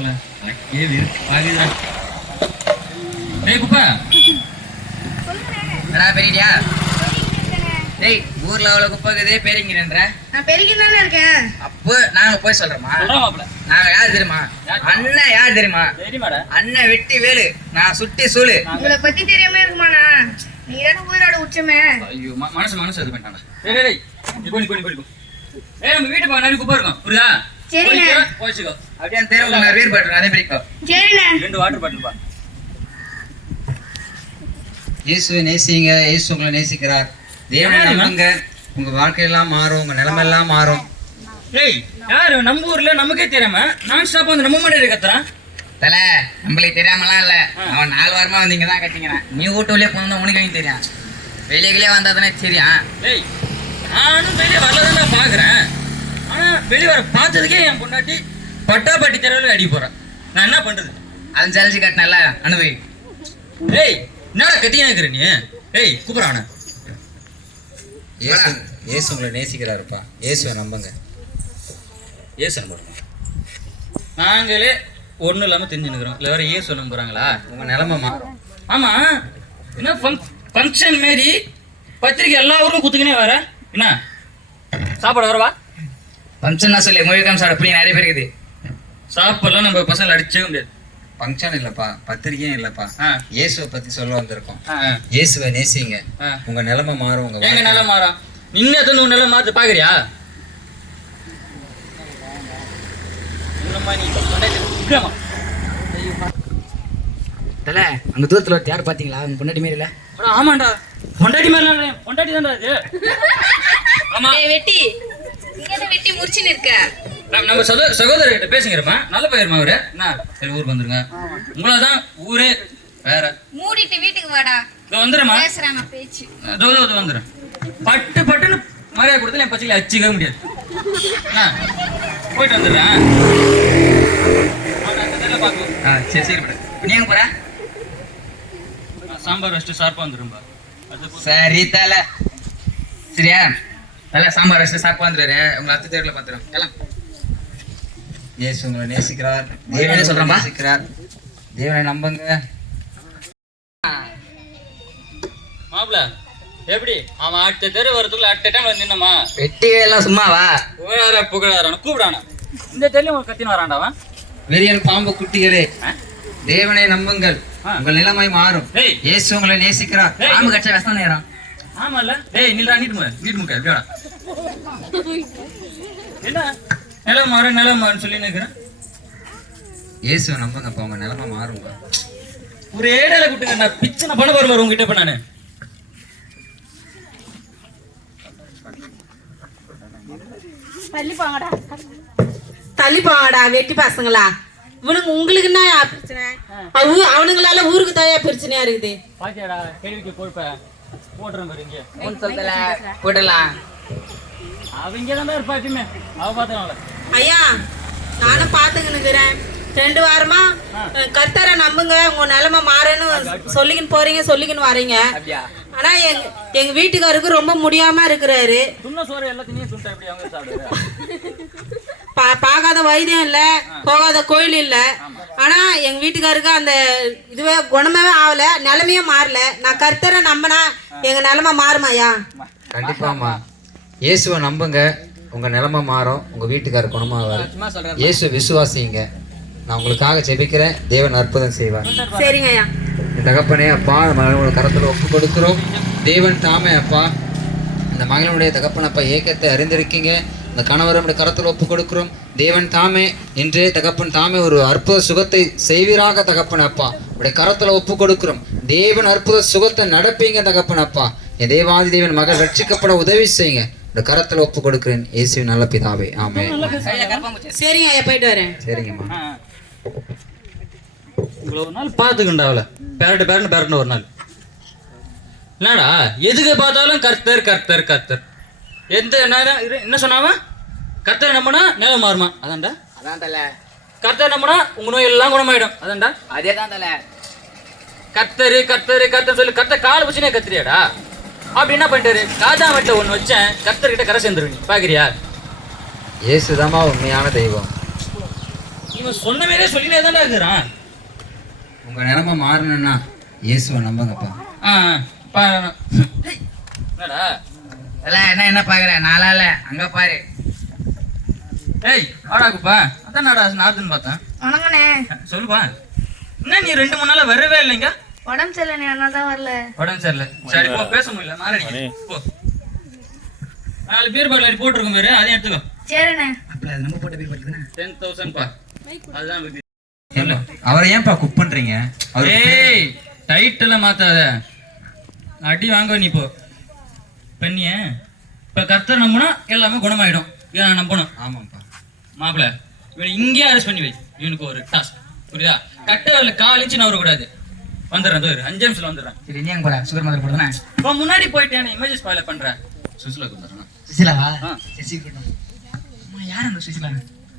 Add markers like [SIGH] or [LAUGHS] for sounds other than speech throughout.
மாப்பிள்ள ஏ இருக்கு பாக்குதா டேய் குப்பா. என்னடா பெரியடியா? டேய் ஊர்ல அவ்வளவு குப்பை இருக்குது பெரியங்கிறன்ற நான் இருக்கேன். அப்போ நாங்க போய் சொல்றோமா நாங்க யார் தெரியுமா? அண்ணன் யார் தெரியுமா? தெரியுமாடா. அண்ணன் வெட்டி வேலு. நான் சுட்டி சூளு உங்களை பத்தி தெரியாம இருக்குமாண்ணா நீங்க தானே உயிரோட உச்சமே. ஐயோ ம- மனசு மனசு இது பண்ணிட்டாங்க டேய் டேய், டேய். நீ போய் நீ போய் நீ போய், நீ போய் ஏய் நம்ம வீட்டு பக்கம் நிறைய குப்பை இருக்கும். புரியுதா? சரிண்ணே. போய்க்கோ, போய்ச்சுக்கோ அப்படியே அந்த தெருவுல நான் வீர் பாட்டு அதே பிடிக்கும் சரிண்ணே. ரெண்டு வாட்டர் பாட்டில் பா. இயேசுவை நேசிங்க இயேசு உங்களை நேசிக்கிறார். தேவனை நம்புங்க. உங்க வாழ்க்கையெல்லாம் மாறும் உங்க நிலைமையெல்லாம் மாறும். ஏய் யாரு? நம்ம ஊர்ல நமக்கே தெரியாம நான் ஸ்டாப் வந்து நம்ம முன்னாடி கத்துறான். தல நம்மளுக்கு தெரியாமலாம் இல்ல. அவன் நாலு வாரமா வந்து இங்க தான் கட்டிங்கிறான் நீ வீட்டு உள்ளே போனா உனக்கு தெரியும். வெளியே வந்தாதானே தெரியும். ஏய் நானும் வெளியே வரலதான் நான் பாக்குறேன். ஆனா வெளியே வர பார்த்ததுக்கே என் பொண்டாட்டி பட்டாப்பட்டி தெருவில் அடி போறேன் நான் என்ன பண்றது? அது ஜலிச்சு கட்டினல அனுபவி. ஏய் என்னடா கத்தியா இருக்கிற நீ? ஏய் கூப்பிடுறான இயேசு இயேசு உங்களை நேசிக்கிறாருப்பா. இயேசுவை நம்புங்க. ஏசு நம்புறோம் நாங்களே ஒன்றும் இல்லாமல் தெரிஞ்சுன்னுக்குறோம் இல்லை வேற ஏசு நம்புறாங்களா? உங்க நிலைமை மாறும். ஆமா. என்ன ஃபங்க்ஷன் மாரி பத்திரிக்கை எல்லா ஊரும் குத்துக்கினே வர. என்ன? சாப்பாடு வரவா? ஃபங்க்ஷன் சொல்லி மொழி காமிச்சாடு அப்படி நிறைய பேர் இருக்குது. சாப்பாடுலாம் நம்ம பசங்களை அடிச்சவே முடியாது. ஃபங்க்ஷன் இல்லப்பா பத்திரிக்கையும் இல்லப்பா. இயேசுவை பத்தி சொல்ல வந்திருக்கோம். இயேசுவை நேசிங்க. உங்க நிலைமை மாறும் உங்க எங்க வாழ்க்கை- நல்லா மாறா நின்று எத்தனை நல்லா மாத்து பாக்குறியா? தல அங்க தூரத்துல ஒரு யார் பாத்தீங்களா? உங்க பொண்டாட்டி மாரி இல்ல? ஆமாண்டா. பொண்டாட்டி மேல பொண்டாட்டி தான்டா இது. [LAUGHS] ஆமா. வெட்டி. வெட்டி முடிச்சுன்னு இருக்க நம்ம நம்ம சகோ சகோதரர்கிட்ட பேசுங்கிறப்ப நல்ல பயிர்மா அவரு என்ன சரி ஊருக்கு வந்துருங்க. உங்களை தான் ஊரே வேற. மூடிட்டு வீட்டுக்கு வாடா. இதோ வந்துடுறேம்மா. பேசுறாங்க பேச்சு. இதோ இதோ, இதோ வந்துடுறேன். பட்டு பட்டுன்னு மரியாதை கொடுத்து என் பச்சையில அச்சிக்கவே முடியாது. போயிட்டு வந்துடுறேன். ஆ, சரி சரி பட. நீ எங்க போற? நான் சாம்பார் வச்சுட்டு ஷார்ப்பாக வந்துடும்பா சரி தல சரியா? தல சாம்பார் வச்சு சாப்பிட்டு வந்துடுறாரு உங்க அத்தை தேர்வில் பார்த்துறோம். எல்லாம் இயேசு உங்களை நேசிக்கிறார். தேவனே சொல்றேன்பா. நேசிக்கிறார். தேவனை நம்புங்க. மாப்பிள எப்படி? அவன் அடுத்த தெரு வரதுக்குள்ள அடுத்த டைம் வந்து நின்னமா வெட்டி எல்லாம் சும்மாவா? புகழார புகழாரான கூப்பிடானா? இந்த தெருல உங்க கத்தின்னு வரான்டா அவன். வெறியன் பாம்பு குட்டிகளே ஆ? தேவனை நம்புங்கள். உங்கள் நிலைமை மாறும். இயேசு உங்களை நேசிக்கிறார். பாம்பு கட்ச விஷம் நேரம். ஆமால டேய் நில்றா நீட் மு நீட் முக்க எப்படிடா என்ன நிலம் மாறு நிலம் மாறுன்னு சொல்லி நிற்கிறேன் இயேசுவை நம்புங்கப்பா உங்க நிலைமை மாறும்பா ஒரு ஏடால கூட்டுங்க நான் பிச்சனை பண்ண போறேன் உங்ககிட்ட இப்ப நானு. தள்ளி போங்கடா தள்ளி போங்கடா வெட்டி பசங்களா. இவனுக்கு உங்களுக்கு என்ன பிரச்சனை? அவ- அவனுங்களால ஊருக்கு தாயா பிரச்சனையா இருக்குது? பாத்தியாடா கேள்விக்கு கொழுப்ப போட்டுறேன் பாரு இங்க. தான் இருப்பா எப்பயுமே அவ ஐயா நானும் பாத்துக்கினுக்குறேன். ரெண்டு வாரமா கர்த்தரை நம்புங்க. உங்க நிலைமை மாறன்னு சொல்லிக்கின்னு போறீங்க சொல்லிக்கின்னு வரீங்க. ஆனா எங்க எங்க வீட்டுக்காருக்கு ரொம்ப முடியாம இருக்கிறாரு. பார்க்காத வைத்தியம் இல்ல போகாத கோயில் இல்ல. ஆனா எங்க வீட்டுக்காருக்கு அந்த இதுவே குணமாவே ஆகல நிலைமையே மாறல. நான் கர்த்தரை நம்பினா எங்க நிலைமை மாறுமாய்யா? கண்டிப்பாம்மா. இயேசுவை நம்புங்க. உங்க நிலைமை மாறும். உங்க வீட்டுக்கார குணமாவார் இயேசு விசுவாசிங்க. நான் உங்களுக்காக ஜெபிக்கிறேன். தேவன் அற்புதம் செய்வார். சரிங்க ஐயா. இந்த தகப்பனே அப்பா மகனோட கரத்தில் ஒப்பு கொடுக்கிறோம். தேவன் தாமே அப்பா. இந்த மகனுடைய தகப்பனப்பா ஏக்கத்தை அறிந்திருக்கீங்க. இந்த கணவரும் கரத்தில் ஒப்பு கொடுக்கிறோம். தேவன் தாமே இன்றே தகப்பன் தாமே ஒரு அற்புத சுகத்தை செய்வீராக தகப்பன் அப்பா. உடைய கரத்தில் ஒப்பு கொடுக்கிறோம். தேவன் அற்புத சுகத்தை நடப்பீங்க தகப்பன் அப்பா. என் தேவாதி தேவன் மகள் ரட்சிக்கப்பட உதவி செய்யுங்க. இந்த கரத்தில் ஒப்பு கொடுக்கிறேன். இயேசுவின் நல்ல பிதாவே. ஆமே சரிங்க ஐயா போயிட்டு வரேன். சரிங்கம்மா. உங்களை ஒரு நாள் பார்த்துக்கண்டா அவளை. பேரட்டு பேரண்டு பேரண்டு ஒரு நாள். என்னடா? எதுக்கு பார்த்தாலும் கர்த்தர் கர்த்தர் கர்த்தர். எந்த என்ன இரு- என்ன சொன்னாவன் கர்த்தர் நம்பினா நிலம் மாறுமா? அதான்டா. அதான் தல. கர்த்தர் நம்பினா உங்க நோய் எல்லாம் குணமாயிடும். அதான்டா. அதே தான் தல. கர்த்தரு கர்த்தரு கர்த்தர் சொல்லி கர்த்தர் கால் வச்சுனே கத்திரியாடா அப்படி என்ன பண்ணிட்டாரு காஜா வீட்டில் ஒன்று வச்சேன். கர்த்தர்கிட்ட கரை சேர்ந்துருவீங்க பாக்குறியா? இயேசுதாம்மா உண்மையான தெய்வம். இவன் சொன்ன மாதிரியே சொல்லினே தான்டா இருக்கிறான். உங்க நிலைமை மாறணும்னா இயேசுவை நம்புங்கப்பா. ஆ பாரு என்னடா? எல்லாம் என்ன என்ன பாக்குற? நாளா இல்ல. அங்க பாரு. ஏய் வாடா குப்பா. அதான் நாடா நார்துன்னு பார்த்தேன். வணக்கண்ணே சொல்லுப்பா. என்ன நீ ரெண்டு மூணு நாளா வரவே இல்லைங்க? உடம்பு சரியில்லைண்ணே அதனால தான் வரல. உடம்பு சரியில்லை. சரி போ பேச முடியல. மாறடி போ. நாலு பேர் பாட்டில் போட்டிருக்கும் பேரு. அதையும் எடுத்துக்கோ. சரிண்ணே. அப்பல அது நம்ம போட்ட பேர் பாத்துக்கணும் டென் தௌசண்ட் பா. அதுதான் விதி. அவரை ஏன்பா குக் பண்றீங்க அவர் ஏய் டைட்டில் மாத்தாத. அடி வாங்க நீ போ. பண்ணிய இப்ப கர்த்தர் நம்பினா எல்லாமே குணமாயிடும். இதை நான் நம்பணும். ஆமாப்பா மாப்பிள இவனை இங்கேயே அரெஸ்ட் பண்ணி வை. இவனுக்கு ஒரு டாஸ்க் புரியுதா? கட்ட கால் இன்ச்சு நான் வரக்கூடாது வந்துடுறேன் தோறு அஞ்சு நிமிஷத்துல வந்துடுறேன். சரி நீ அங்க போற சுகர் மாதிரி போடுதானே இப்போ முன்னாடி போயிட்டு என்ன இமேஜஸ் ஃபாலோ பண்றேன் சுசிலா கொடுத்துறேன் சுசிலாவா ஆ. சசி கூட்டம் அம்மா யார் அந்த சுசிலா?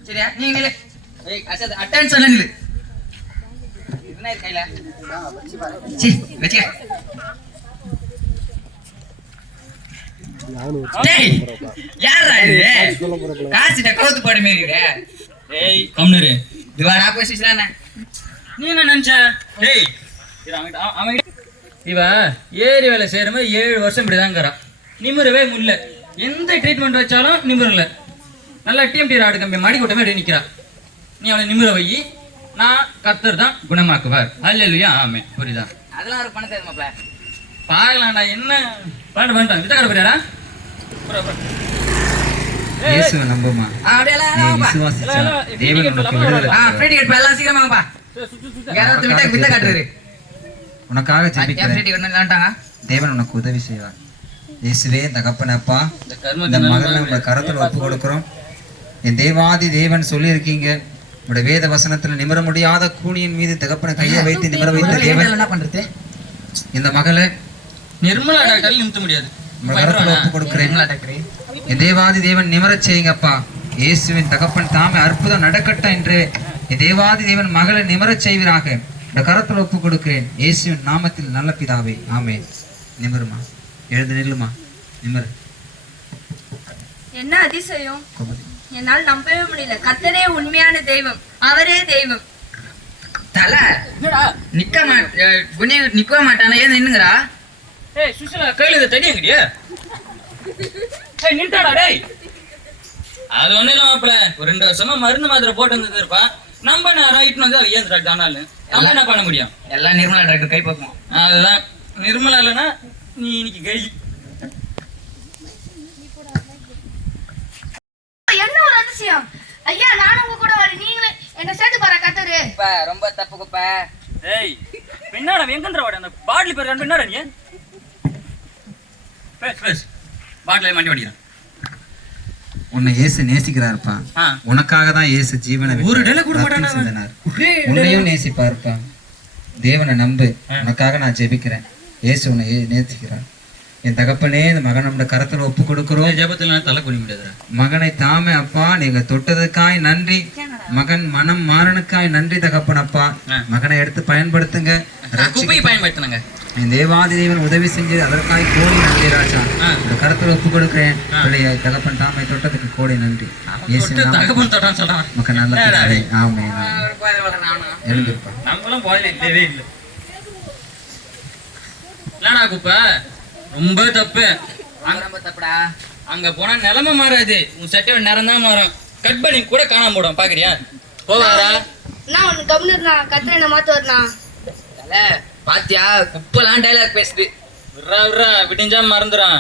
சரியா? நீங்க நில்லு ஏய் அசத் நில்லு. என்ன இருக்கு கையில? சி வெச்சுக்க. டேய் யாரா இது? காசிட்ட கவுத்து போட மாதிரி இருக்கு. ஏய் கம்னரு இதுவாடா போய் சுசிலாண்ணே நீ என்ன நினைச்ச? ஏய் இரு, அவன்கிட்ட- அவன் அவன்கிட்ட- இவ ஏரி வேலை செய்யற மாதிரி ஏழு வருஷம் இப்படிதாங்கிறா நிமிரவே முடியல எந்த ட்ரீட்மெண்ட் வச்சாலும் நிமிரல. நல்லா டிஎம்டி ராடு கம்பி மடி கொட்ட மாதிரி நிக்கிறா நீ அவளை நிமிர வை. நான் கர்த்தர் தான் குணமாக்குவார். அல்லையா ஆமே புரியுதா? அதெல்லாம் ஒரு பணத்தை மாப்ள பார்க்கலாம்டா என்ன? பாட்டு பண்ணிட்டான் வித்த கடை போறியாடா? இயேசுவை நம்புமா. விசுவாசிச்சா? தேவன் டிக்கெட் உனக்கு இல்லாம விடுதலை ஆ தருவார். ஃப்ரீ டிக்கெட் எல்லாம் சீக்கிரமா வாப்பா. யாராவது விட்ட வித்த காட்டுறாரு. உனக்காக ஜெபிக்கிறேன். தேவன் உனக்கு உதவி செய்வார். இயேசுவே தகப்பனப்பா இந்த கர்ம இந்த மகளை உங்க கரத்துல ஒப்பு கொடுக்கிறோம். என் தேவாதி தேவன் சொல்லியிருக்கீங்க. உடைய வேத வசனத்துல நிமிர முடியாத கூனியின் மீது தகப்பன கையை வைத்து நிமிர வைத்த தேவன். என்ன பண்றது? இந்த மகளை நிர்மலா டாக்டர் நிறுத்த முடியாது. ஒப்பு கொடுக்கிறேன். என் தேவாதி தேவன் நிமரச் செய்யுங்கப்பா. இயேசுவின் தகப்பன் தாமே அற்புதம் நடக்கட்டும் என்று என் தேவாதி தேவன் மகளை நிமரச் செய்வீராக. இந்த கரத்துல ஒப்பு கொடுக்கிறேன். இயேசுவின் நாமத்தில் நல்ல பிதாவே. ஆமே நிமிருமா? எழுந்து நில்லுமா? நிமிரு. என்ன அதிசயம். என்னால் நம்பவே முடியல. கர்த்தரே உண்மையான தெய்வம். அவரே தெய்வம். தல என்னடா? நிக்க மாட்ட புண்ணிய நிக்கவே மாட்டானா? ஏன் நின்னுங்கறா? ஏய் சுஷிலா கையில இதை தடி எங்கடியா ஏய் நின்ட்டாடா டேய். அது ஒண்ணு இல்ல மாப்பிள ஒரு ரெண்டு வருஷமா மருந்து மாத்திரை போட்டு வந்தது இருப்பான். நம்ம இட்டு வந்து அவ ஏன் ஆனாலும் நம்ம என்ன பண்ண முடியும்? எல்லாம் நிர்மலா டாக்டர் கை பக்குவோம் அதுதான். நிர்மலா இல்லைன்னா நீ இன்னைக்கு கை. என்ன ஒரு அதிசயம்? ஐயா நானும் உங்க கூட வரேன். நீங்களே என்ன சேர்த்து பாரு கர்த்தரு குப்ப ரொம்ப தப்பு குப்ப. ஏய் பின்னாட வெங்கந்திர வாட. அந்த பாட்டில் பேர் பின்னாட நீ? பேஸ் பேஸ் பாட்டில் மாட்டி ஓடிக்கிறான் உன்னை இயேசு நேசிக்கிறாருப்பா. உனக்காக தான் இயேசு ஜீவனை? சிந்தினார். உன்னையும் நேசிப்பாருப்பா. தேவனை நம்பு. உனக்காக நான் ஜெபிக்கிறேன். இயேசு உன்னை நேசிக்கிறார். என் தகப்பனே இந்த மகன் நம்முடைய கரத்துல ஒப்பு கொடுக்கிறோம் ஜபத்தில் நான் தலை குனி முடியாதுடா. மகனை தாமே அப்பா நீங்க தொட்டதுக்காய் நன்றி. மகன் மனம் மாறனுக்காய் நன்றி தகப்பனப்பா. ஆ. மகனை எடுத்து பயன்படுத்துங்க. பயன்படுத்தினாங்க. என் தேவாதி தேவன் உதவி செஞ்சு அதற்காக கோடி நன்றி ராஜா. இந்த கருத்துல ஒப்பு கொடுக்கிறேன். பிள்ளைய தகப்பன் தாமை தொட்டதுக்கு கோடி நன்றி. இயேசு தொட்டு நாமத்தில் தகப்பன் தொட்டான்னு சொல்றான் மக்க நல்ல நம்மளும் போதில் இல்லவே இல்லை. இல்லடா குப்பை? ரொம்ப தப்பு. அங்க ரொம்ப தப்புடா. அங்க போனா நிலைமை மாறாது. உன் சட்டையோட நிறம் தான் மாறும். கட் பண்ணி கூட காணாம போடும் பாக்குறியா? போவாரா நான் ஒன்று கம்னு கர்த்தர் என்ன மாத்துவார்ண்ணா பாத்தியா குப்பெல்லாம் டைலாக் பேசுது விட்றா விட்றா விடிஞ்சா மறந்துறான்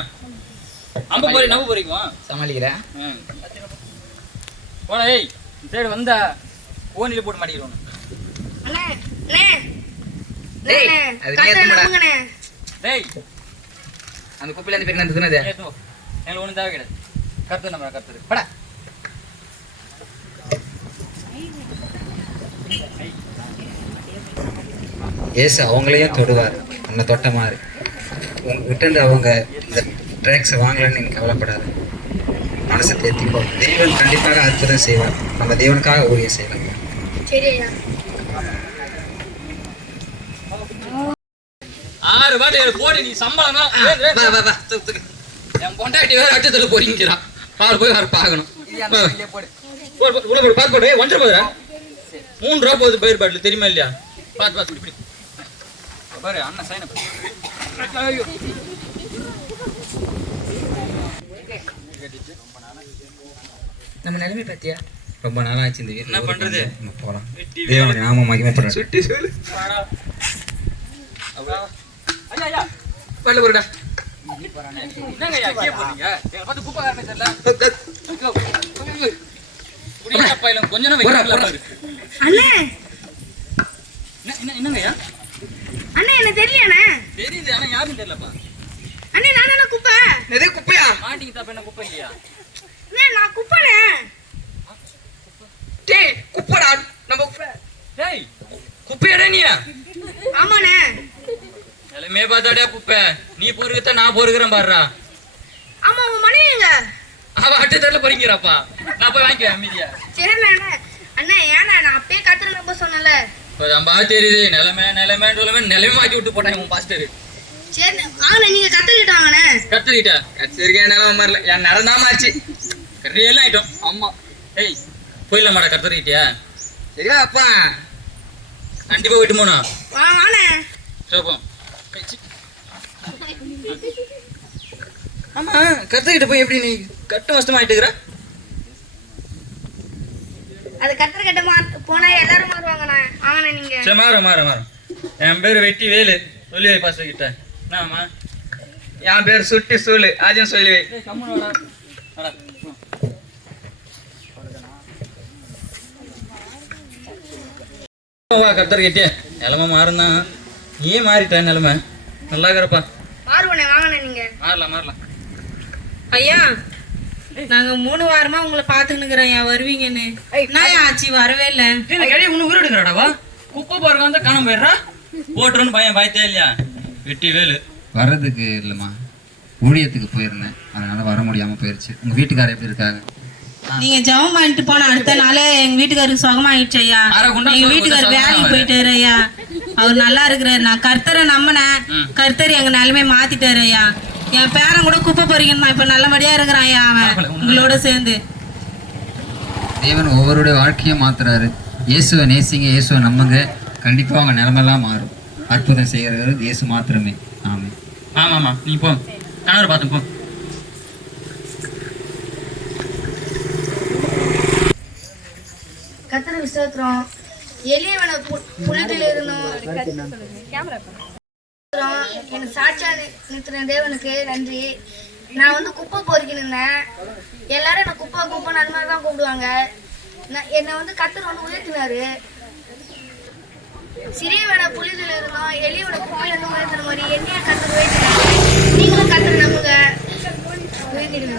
அம்ப போறி நம்ப போறீங்க சமாளிக்கிறேன் போடா ஏய் இந்த சைடு வந்தா ஓனில போட்டு மாட்டிக்கிறோம் டேய், அந்த குப்பையில இருந்து பேர் தின்னது ஏத்தோ எங்களுக்கு ஒன்றும் தேவை கிடையாது கருத்து நம்ம கருத்து படா இயேசு அவங்களையும் தொடுவார். உன்னை தொட்ட மாதிரி. உங்ககிட்ட அவங்க இந்த ட்ராக்ஸ் வாங்கலன்னு நீங்கள் கவலைப்படாது. மனசை தேர்த்திக்கோ தேவன் கண்டிப்பாக அற்புதம் செய்வார். நம்ம தேவனுக்காக ஊழியம் செய்யலாம். ஆறு பாட்டு ஏழு போடு நீ சம்பளம் என் பொண்டாட்டி வேற அட்டத்துல போறீங்கிறான் பாரு போய் வேற பார்க்கணும். போடு, உள்ள போடு பார்த்து போடு. ஒன்றரை போதுடா. மூணு ரூபா போகுது பயிர் பாட்டில். தெரியுமா இல்லையா? பார்த்து பார்த்து பாரு அண்ணன் சைன நம்ம நிலைமை பார்த்தியா ரொம்ப நாள் ஆச்சு இந்த வீட்டில் என்ன பண்றது? நம்ம போகலாம் தேவனுடைய நாம மகிமைப்படுறேன் சுட்டி சொல்லு. பல்ல போடுடா. என்னங்க ஐயா? அண்ணே என்ன அண்ணே. தெரியலண்ணே தெரியுது ஆனா யாரும் தெரியலப்பா. அண்ணே நான் தானே குப்பை? எது குப்பையா? மாட்டிக்கு தப்ப என்ன குப்பை இல்லையா? அண்ணே நான் குப்பைண்ணே. டேய் குப்பைடா நம்ம குப்பை. டேய். குப்பையடா நீயா ஆமாண்ணே. நிலைமே பார்த்தாடா குப்பை. நீ பொறுக்கத்த நான் பொறுக்கிறேன் பாருடா. ஆமா உன் மனைவிங்க அவ அட்டத்தரில் பொறுங்கிறாப்பா நான் போய் வாங்கிக்கிறேன் அமைதியா. சரிண்ணே அண்ணே அண்ணே. ஏண்ணே நான் அப்பயே கத்துற நம்ப சொன்னல இப்போ நம்ம தெரியுது நிலைமை நிலைமைன்னு சொல்லாம நிலைமை மாட்டி விட்டு போட்டாங்க உன் பாஸ்டர் சரிண்ணே வாங்கண்ணே நீங்க கத்துக்கிட்டு வாங்கண்ணே கத்துக்கிட்டா சரிக்கா நிலம மாறல. என் நிலம் தான் மாறிச்சு. கரியெல்லாம் ஆயிட்டோம். ஆமா. ஏய் போயிடலாமாடா கத்துக்கிட்டியா சரியா அப்பா. கண்டிப்பா விட்டு போனா. வா வாண்ணே. சோப்போம் ஆமா கத்துக்கிட்ட போய் எப்படி நீ கட்டு வசமாயிட்டுக்கிற அது கத்துற கட்ட மா போனா எல்லாரும் மாறுவாங்கண்ணே. வாங்கண்ணே நீங்க. சரி மாற மாற மாற என் பேர் வெட்டி வேலு. சொல்லி வை பாஸ்டர் கிட்ட என்னம்மா என் பேர் சுட்டி சூழு அதையும் சொல்லி. வை வா கத்தர் கிட்டே. நிலமை மாறுந்தான் நீ மாறிட்ட நிலமை. நல்லா இருக்கிறப்பா. மாறுவண்ணே வாங்கண்ணே நீங்க. மாறலாம் மாறலாம். ஐயா. நாங்க மூணு வாரமா உங்களை பாத்துக்கினுக்குறோம் ஐயா வருவீங்கன்னு. என்ன ஆச்சு வரவே இல்லை? இந்த கிழவி ஒன்று உருடுங்கிறாடாவா குப்பை பாருங்க வந்து காணாம போயிடுறா. போட்டுருன்னு பையன் பயத்தே இல்லையா? வெட்டி வேலு. வர்றதுக்கு இல்லைம்மா. ஊழியத்துக்கு போயிருந்தேன். அதனால வர முடியாம போயிருச்சு. உங்க வீட்டுக்காரர் எப்படி இருக்காங்க? நீங்க ஜெபம் பண்ணிட்டு போன அடுத்த நாளே எங்க வீட்டுக்காரருக்கு சுகமாயிடுச்சு ஐயா. எங்க வீட்டுக்காரர் வேலைக்கு. போயிட்டாரு ஐயா. அவர் நல்லா இருக்கிறாரு. நான் கர்த்தரை நம்பினேன். கர்த்தர் எங்க நிலைமை மாத்திட்டாரு ஐயா. என் பேரன் கூட குப்பை பறிக்கணுமா? இப்ப நல்லபடியா இருக்கிறான் அவன்? உங்களோட சேர்ந்து. தேவன் ஒவ்வொருடைய வாழ்க்கையும் மாத்துறாரு. இயேசுவை நேசிங்க இயேசுவை நம்புங்க. கண்டிப்பா அவங்க நிலைமெல்லாம் மாறும். அற்புதம் செய்கிறவர் இயேசு மாத்திரமே. ஆமென். ஆமா ஆமா. நீ போ. கணவர் பார்த்து போ. கத்திர விசாரிக்கிறோம் எளியவனை புனிதில் இருந்தோம் அப்புறம் எனக்கு சாட்சியா நிறுத்தின தேவனுக்கு நன்றி. நான் வந்து குப்பை பொறுக்கினுந்தேன் எல்லாரும் என்னை குப்பை குப்பை அந்த மாதிரி தான் கூப்பிடுவாங்க. நான் என்னை வந்து கத்தர் வந்து உயர்த்தினாரு. சிறியவன புலிதில் இருந்தோம் எளியோட குப்பையிலிருந்து உயர்த்தின மாதிரி என்னைய கத்தர் உயர்த்தினாரு. நீங்களும் கத்தர் நம்புங்க. உயர்த்திடுங்க.